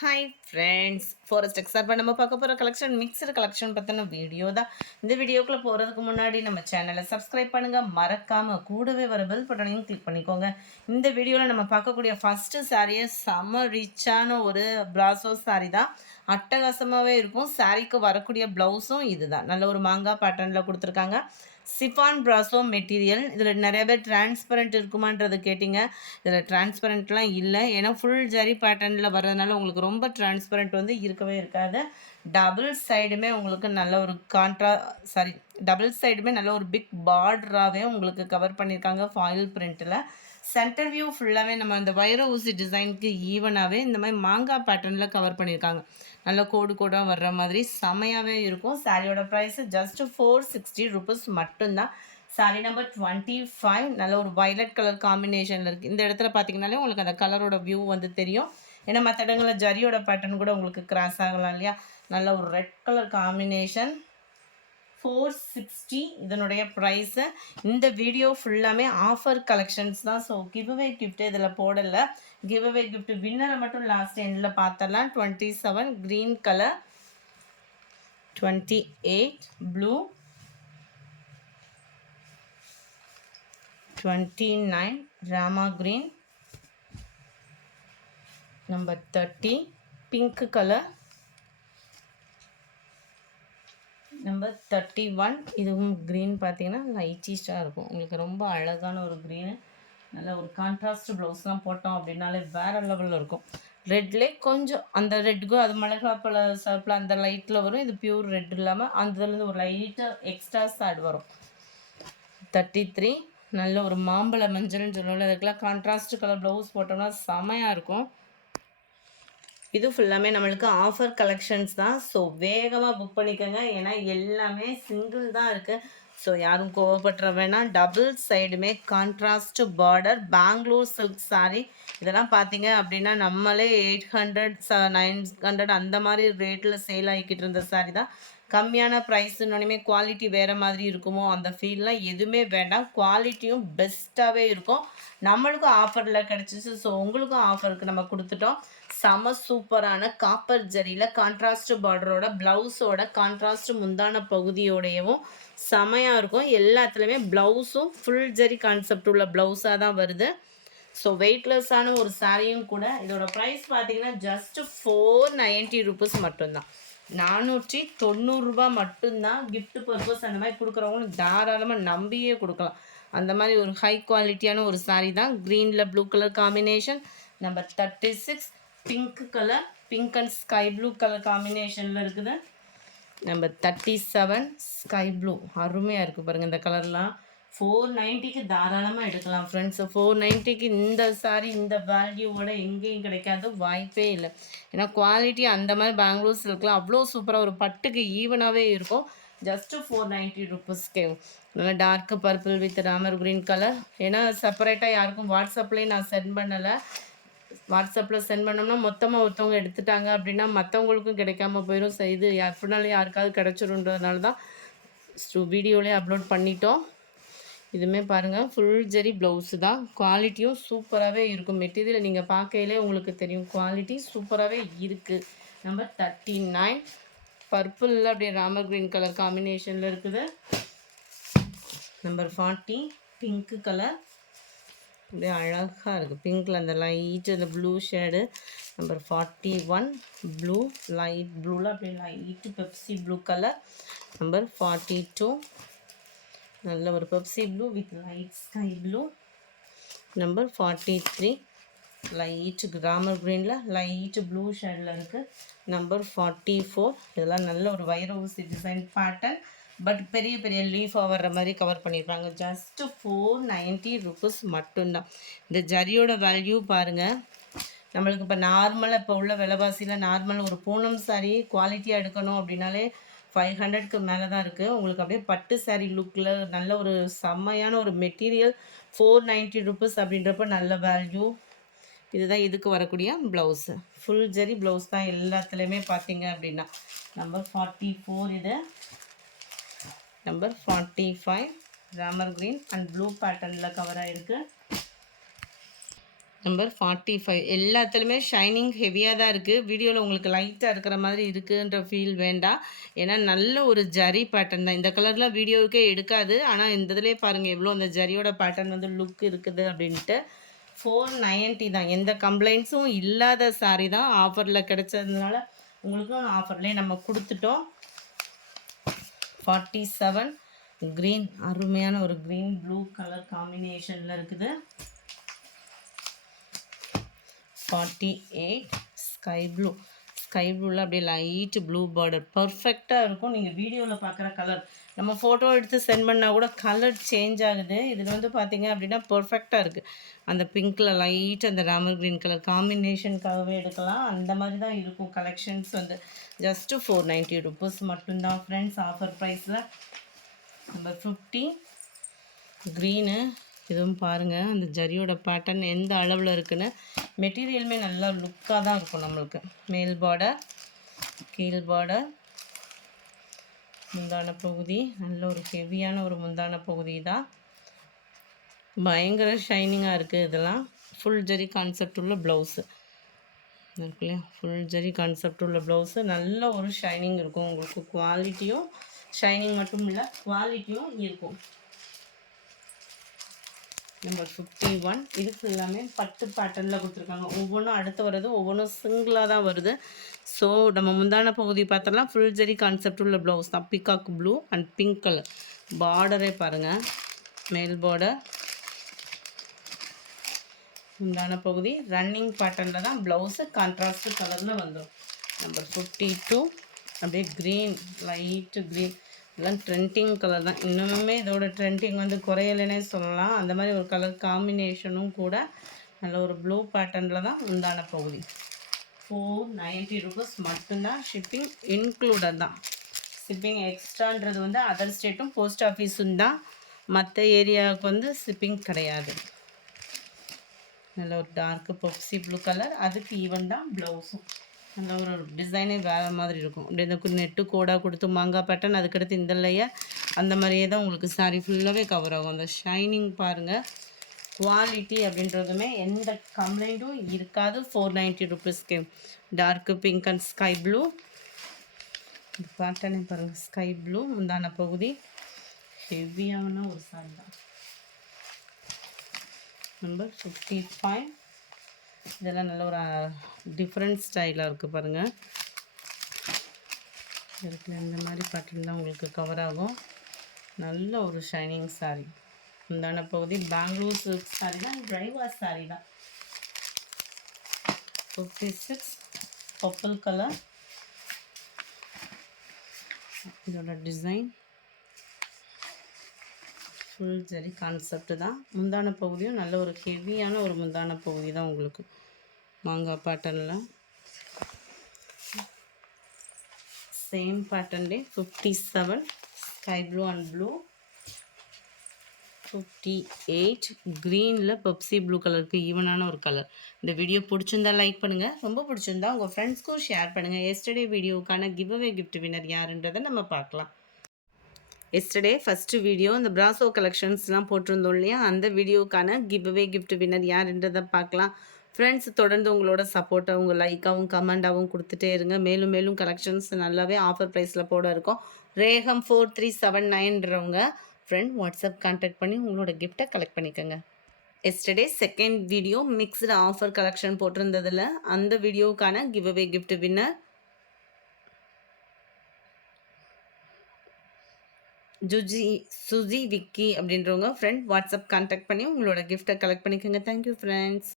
Hi friends, forest எக்ஸார்ட் நம்ம பார்க்க போகிற கலெக்ஷன் மிக்சர் கலெக்ஷன் பற்றின வீடியோ தான். இந்த வீடியோக்குள்ளே போகிறதுக்கு முன்னாடி நம்ம சேனலை சப்ஸ்கிரைப் பண்ணுங்கள், மறக்காமல் கூடவே வர பெல் பட்டனையும் கிளிக் பண்ணிக்கோங்க. இந்த வீடியோவில் நம்ம பார்க்கக்கூடிய ஃபஸ்ட்டு சாரியை செம்ம ரிச்சான ஒரு பிராசோ சாரீ தான். அட்டகாசமாகவே இருக்கும். சாரீக்கு வரக்கூடிய ப்ளவுஸும் இது தான். நல்ல ஒரு மாங்காய் பேட்டர்னில் கொடுத்துருக்காங்க. Chiffon brasso material. இதில் நிறைய பேர் டிரான்ஸ்பரண்ட் இருக்குமான்றது கேட்டிங்க. இதில் டிரான்ஸ்பரண்ட்லாம் இல்லை, ஏன்னா ஃபுல் ஜரி பேட்டர்னில் வர்றதுனால உங்களுக்கு ரொம்ப டிரான்ஸ்பரண்ட் வந்து இருக்கவே இருக்காது. டபுள் சைடுமே உங்களுக்கு நல்ல ஒரு டபுள் சைடுமே நல்ல ஒரு பிக் பார்டராகவே உங்களுக்கு கவர் பண்ணியிருக்காங்க ஃபாயில் பிரிண்ட்டில். சென்டர் வியூ ஃபுல்லாகவே நம்ம அந்த வைர ஊசி டிசைனுக்கு ஈவனாகவே இந்த மாதிரி மாங்காய் பேட்டர்னில் கவர் பண்ணியிருக்காங்க. நல்ல கோடு கோடாக வர்ற மாதிரி செமையாகவே இருக்கும். சாரியோட ப்ரைஸு ஜஸ்ட் 460 rupees மட்டும்தான். சாரி நம்பர் 25 நல்ல ஒரு வயலட் கலர் காம்பினேஷனில் இருக்குது. இந்த இடத்துல பார்த்தீங்கன்னாலே உங்களுக்கு அந்த கலரோட வியூ வந்து தெரியும். ஏன்னா மற்ற இடங்களில் ஜரியோட பேட்டர்ன் கூட உங்களுக்கு கிராஸ் ஆகலாம் இல்லையா. நல்ல ஒரு ரெட் கலர் காம்பினேஷன் 460 இதனுடைய ப்ரைஸு. இந்த வீடியோ ஃபுல்லாமே ஆஃபர் கலெக்ஷன்ஸ் தான். ஸோ கிவ்அவே கிஃப்ட் இதில் போடலை. கிவ்அவே கிஃப்ட் வின்னரை மட்டும் லாஸ்ட் எண்டில் பார்த்தலாம். 27 green colour, 28 blue, 29 Rama green, number 30 pink colour, number 31 இதுவும் க்ரீன். பார்த்தீங்கன்னா லைட்டிஷாக இருக்கும், உங்களுக்கு ரொம்ப அழகான ஒரு க்ரீனு. நல்ல ஒரு கான்ட்ராஸ்ட் ப்ளவுஸ்லாம் போட்டோம் அப்படின்னாலே வேறு லெவலில் இருக்கும். ரெட்லே கொஞ்சம் அந்த ரெட்டுக்கும் அது மிளகாப்பழ சர்ப்பில் அந்த லைட்டில் வரும். இது பியூர் ரெட் இல்லாமல் அதுலேருந்து ஒரு லைட்டாக எக்ஸ்ட்ரா ஷேட் வரும். 33 நல்ல ஒரு மாம்பழ மஞ்சள்னு சொல்லுவோம்ல, அதுக்கெல்லாம் கான்ட்ராஸ்ட் கலர் ப்ளவுஸ் போட்டோம்னா செமையாக இருக்கும். இது ஃபுல்லாமே நம்மளுக்கு ஆஃபர் கலெக்ஷன்ஸ் தான். ஸோ வேகமாக புக் பண்ணிக்கோங்க, ஏன்னா எல்லாமே சிங்கிள் தான் இருக்குது. ஸோ யாரும் கோவப்பட்டுற வேணாம். டபுள் சைடுமே contrast border Bangalore silk sari. இதெல்லாம் பார்த்தீங்க அப்படின்னா நம்மளே 800 900 அந்த மாதிரி ரேட்டில் சேல் ஆகிக்கிட்டு இருந்த சாரீ தான். கம்மியான ப்ரைஸுன்னொன்னே குவாலிட்டி வேறு மாதிரி இருக்குமோ அந்த ஃபீல்லாம் எதுவுமே வேண்டாம். குவாலிட்டியும் பெஸ்ட்டாகவே இருக்கும். நம்மளுக்கும் ஆஃபரில் கிடச்சிச்சு. ஸோ உங்களுக்கும் ஆஃபருக்கு நம்ம கொடுத்துட்டோம். செம சூப்பரான காப்பர் ஜரியில் கான்ட்ராஸ்ட் பார்டரோட ப்ளவுஸோட கான்ட்ராஸ்ட் முந்தான பகுதியோடையவும் செமையாக இருக்கும். எல்லாத்துலேயுமே ப்ளவுஸும் ஃபுல் ஜரி கான்செப்ட் உள்ள ப்ளவுஸாக தான் வருது. ஸோ வெயிட்லெஸ்ஸான ஒரு சாரியும் கூட. இதோட ப்ரைஸ் பார்த்தீங்கன்னா ஜஸ்ட் 490 rupees மட்டும்தான். 490 மட்டும்தான். கிஃப்ட் பர்பஸ் அந்த மாதிரி கொடுக்குறவங்களும் தாராளமாக நம்பியே கொடுக்கலாம். அந்த மாதிரி ஒரு ஹை குவாலிட்டியான ஒரு சாரீ தான். க்ரீனில் blue colour combination. Number 36 pink colour, pink and sky blue colour காம்பினேஷனில் இருக்குது. நம்பர் 37 ஸ்கை ப்ளூ அருமையாக இருக்குது பாருங்கள். இந்த கலர்லாம் 490க்கு தாராளமாக எடுக்கலாம் ஃப்ரெண்ட்ஸ். 490க்கு இந்த சாரீ இந்த வேல்யூவோட எங்கேயும் கிடைக்காது, வாய்ப்பே இல்லை. ஏன்னா குவாலிட்டி அந்த மாதிரி பெங்களூர் சில்க்லாம் அவ்வளோ சூப்பராக ஒரு பட்டுக்கு ஈவனாகவே இருக்கும். ஜஸ்ட்டு 490 rupeesக்கே. நல்லா dark purple with Ramar green colour. ஏன்னா செப்பரேட்டாக யாருக்கும் வாட்ஸ்அப்லேயும் நான் சென்ட் பண்ணலை. வாட்ஸ்அப்பில் சென்ட் பண்ணோம்னா மொத்தமாக ஒருத்தவங்க எடுத்துட்டாங்க அப்படின்னா மற்றவங்களுக்கும் கிடைக்காம போயிடும். ஸோ இது எப்படினாலும் யாருக்காவது கிடச்சிருன்றதுனால தான் வீடியோலேயே அப்லோட் பண்ணிட்டோம். இதுவுமே பாருங்கள் ஃபுல் ஜெரி ப்ளவுஸு தான். குவாலிட்டியும் சூப்பராகவே இருக்கும். மெட்டீரியல் நீங்கள் பார்க்கையிலே உங்களுக்கு தெரியும், குவாலிட்டி சூப்பராகவே இருக்குது. நம்பர் 39 பர்பிளில் அப்படியே ராமர் க்ரீன் கலர் காம்பினேஷனில் இருக்குது. நம்பர் 40 பிங்க்கு கலர், அப்படியே அழகாக இருக்குது. பிங்க்கில் அந்த லைட்டு அந்த blue shade. Number 41 blue, light ப்ளூவில் அப்படியே light Pepsi blue colour. Number 42 நல்ல ஒரு Pepsi blue with light sky blue. Number 43 light grammar க்ரீனில் லைட்டு ப்ளூ ஷேடில் இருக்குது. நம்பர் 44 இதெல்லாம் நல்ல ஒரு வைர ஊசி டிசைன் பேட்டர்ன், பட் பெரிய பெரிய லீஃபாக வர்ற மாதிரி கவர் பண்ணியிருப்பாங்க. ஜஸ்ட்டு 490 rupees மட்டும்தான். இந்த ஜரியோட வேல்யூ பாருங்கள். நம்மளுக்கு இப்போ நார்மலாக இப்போ உள்ள விலைவாசியில் நார்மல் ஒரு பூனம் சாரீ குவாலிட்டியாக எடுக்கணும் அப்படின்னாலே 500க்கு மேலே தான் இருக்குது. உங்களுக்கு அப்படியே பட்டு சாரீ லுக்கில் நல்ல ஒரு செம்மையான ஒரு மெட்டீரியல் 490 rupees அப்படின்றப்ப நல்ல வேல்யூ. இதுதான் இதுக்கு வரக்கூடிய ப்ளவுஸு. ஃபுல் ஜரி ப்ளவுஸ் தான் எல்லாத்துலேயுமே பார்த்தீங்க அப்படின்னா. நம்பர் 44 இது. Number 45 Ramar green and blue பேட்டர்னில் கவர் ஆகிருக்கு. நம்பர் 45 எல்லாத்துலேயுமே ஷைனிங் ஹெவியாக தான் இருக்குது. வீடியோவில் உங்களுக்கு லைட்டாக இருக்கிற மாதிரி இருக்குன்ற ஃபீல் வேண்டாம். ஏன்னா நல்ல ஒரு ஜரி பேட்டர்ன் தான். இந்த கலர்லாம் வீடியோவுக்கே எடுக்காது. ஆனால் இந்த இதிலே பாருங்கள் எவ்வளோ அந்த ஜரியோட பேட்டர்ன் வந்து லுக் இருக்குது அப்படின்ட்டு. 490 தான். எந்த கம்ப்ளைண்ட்ஸும் இல்லாத சாரீ தான். ஆஃபரில் கிடைச்சதுனால உங்களுக்கும் ஆஃபர்லேயே நம்ம கொடுத்துட்டோம். 47 க்ரீன், அருமையான ஒரு க்ரீன் ப்ளூ கலர் காம்பினேஷனில் இருக்குது. 48 ஸ்கை ப்ளூ. ஸ்கை ப்ளூவில் அப்படியே லைட் ப்ளூ பார்டர் பர்ஃபெக்டாக இருக்கும். நீங்கள் வீடியோவில் பார்க்குற கலர் நம்ம ஃபோட்டோ எடுத்து சென்ட் பண்ணால் கூட கலர் சேஞ்ச் ஆகுது. இதில் வந்து பார்த்தீங்க அப்படின்னா பர்ஃபெக்டாக இருக்குது. அந்த பிங்க்கில் லைட் அந்த ராமர் க்ரீன் கலர் காம்பினேஷனுக்காகவே எடுக்கலாம். அந்த மாதிரி தான் இருக்கும் கலெக்ஷன்ஸ் வந்து. ஜஸ்ட்டு 490 ருபீஸ் மட்டும்தான் ஃப்ரெண்ட்ஸ் ஆஃபர் ப்ரைஸில். Number 50 green. இதுவும் பாருங்கள் அந்த ஜரியோட பேட்டர்ன் எந்த அளவில் இருக்குன்னு. மெட்டீரியலுமே நல்லா லுக்காக தான் இருக்கும் நம்மளுக்கு. மேல் பார்டர், கீழ் பார்டர், முந்தான பகுதி நல்ல ஒரு ஹெவியான ஒரு முந்தான பகுதி தான். பயங்கர ஷைனிங்காக இருக்குது. இதெல்லாம் ஃபுல் ஜரி கான்செப்ட் உள்ள ப்ளவுஸு இருக்கு இல்லையா? ஃபுல் ஜரி கான்செப்ட் உள்ள ப்ளவுஸு நல்ல ஒரு ஷைனிங் இருக்கும். உங்களுக்கு குவாலிட்டியும் ஷைனிங் மட்டும் இல்லை, குவாலிட்டியும் இருக்கும். நம்பர் 51 இது ஃபுல்லாமே பட்டு பேட்டர்னில் கொடுத்துருக்காங்க. ஒவ்வொன்றும் அடுத்து வர்றது ஒவ்வொன்றும் சிங்கிளாக தான் வருது. ஸோ நம்ம முந்தான பகுதி பார்த்தோம்னா ஃபுல் ஜரி கான்செப்ட் உள்ள ப்ளவுஸ் தான். Peacock blue and pink colour. பார்டரே பாருங்கள், மேல் பார்டர், முந்தான பகுதி ரன்னிங் பேட்டர்னில் தான். ப்ளவுஸு கான்ட்ராஸ்ட் கலரில் வந்துடும். நம்பர் 52 அப்படியே க்ரீன், லைட்டு க்ரீன். இதெல்லாம் ட்ரெண்டிங் கலர் தான். இன்னுமே இதோட ட்ரெண்டிங் வந்து குறையலைன்னே சொல்லலாம். அந்த மாதிரி ஒரு கலர் காம்பினேஷனும் கூட. நல்ல ஒரு ப்ளூ பேட்டர்னில் தான் முந்தான பகுதி. 490 ருபீஸ் மட்டும்தான். ஷிப்பிங் இன்க்ளூடட் தான். ஷிப்பிங் எக்ஸ்ட்ரான்றது வந்து அதர் ஸ்டேட்டும் போஸ்ட் ஆஃபீஸும் தான். மற்ற ஏரியாவுக்கு வந்து ஷிப்பிங் கிடையாது. நல்ல ஒரு டார்க்கு பப்சி ப்ளூ கலர். அதுக்கு ஈவன் தான் ப்ளவுஸும். நல்ல ஒரு டிசைனே வேறு மாதிரி இருக்கும். அப்படி இந்த நெட்டு கோடாக கொடுத்து மாங்காய் பேட்டர்ன், அதுக்கடுத்து இந்த லேயர், அந்த மாதிரியே தான் உங்களுக்கு சாரீ ஃபுல்லாகவே கவர் ஆகும். அந்த ஷைனிங் பாருங்கள். குவாலிட்டி அப்படின்றதுமே எந்த கம்ப்ளைண்ட்டும் இருக்காது. 490 ருபீஸ்க்கு. Dark pink and sky blue பேட்டர்னே பாருங்கள். ஸ்கை ப்ளூ முந்தான பகுதி. ஹெவியான ஒரு சாரி தான். நம்பர் 55 இதெல்லாம் நல்ல ஒரு டிஃப்ரெண்ட் ஸ்டைலாக இருக்குது பாருங்கள். இதுக்கு இந்த மாதிரி பேட்டர்ன் தான் உங்களுக்கு கவர் ஆகும். நல்ல ஒரு ஷைனிங் சாரீ. முந்தான பகுதி பெங்களூர் சில்க் சாரீ தான். ட்ரைவாஷ் சாரீ தான். 56 பர்பிள் கலர். இதோட டிசைன் ஃபுல் ஜரி கான்செப்ட் தான். முந்தான பகுதியும் நல்ல ஒரு ஹெவியான ஒரு முந்தான பகுதி தான் உங்களுக்கு. மாங்காய் பேட்டர்னில் சேம் பேட்டர்ன்லே 57 ஸ்கை ப்ளூ அண்ட் ப்ளூ. 58 க்ரீனில் பெப்சி ப்ளூ கலருக்கு ஈவனான ஒரு கலர். இந்த வீடியோ பிடிச்சிருந்தா லைக் பண்ணுங்கள். ரொம்ப பிடிச்சிருந்தா உங்கள் ஃப்ரெண்ட்ஸ்க்கும் ஷேர் பண்ணுங்கள். எஸ்டர்டே வீடியோவுக்கான கிவ் அவே கிஃப்ட் வின்னர் யாருன்றதை நம்ம பார்க்கலாம். எஸ்டர்டே ஃபஸ்ட்டு வீடியோ இந்த பிராசோ கலெக்ஷன்ஸ்லாம் போட்டிருந்தோம் இல்லையா? அந்த வீடியோக்கான கிவ் அவே கிஃப்ட் வின்னர் யாருன்றதை பார்க்கலாம். ஃப்ரெண்ட்ஸ் தொடர்ந்து உங்களோட சப்போர்ட்டை உங்கள் லைக்காகவும் கமெண்டாகவும் கொடுத்துட்டே இருங்க. மேலும் மேலும் கலெக்ஷன்ஸ் நல்லாவே ஆஃபர் ப்ரைஸில் போட இருக்கோம். ரேகம் 4379ன்றவங்க ஃப்ரெண்ட் வாட்ஸ்அப் கான்டாக்ட் பண்ணி உங்களோட கிஃப்ட்டை கலெக்ட் பண்ணிக்கோங்க. Yesterday second video mixed offer collection போட்டிருந்ததில் அந்த வீடியோவுக்கான give away gift winner Suji Vicky அப்படின்றவங்க ஃப்ரெண்ட் வாட்ஸ்அப் கான்டாக்ட் பண்ணி உங்களோட கிஃப்ட்டை கலெக்ட் பண்ணிக்கோங்க. Thank you friends.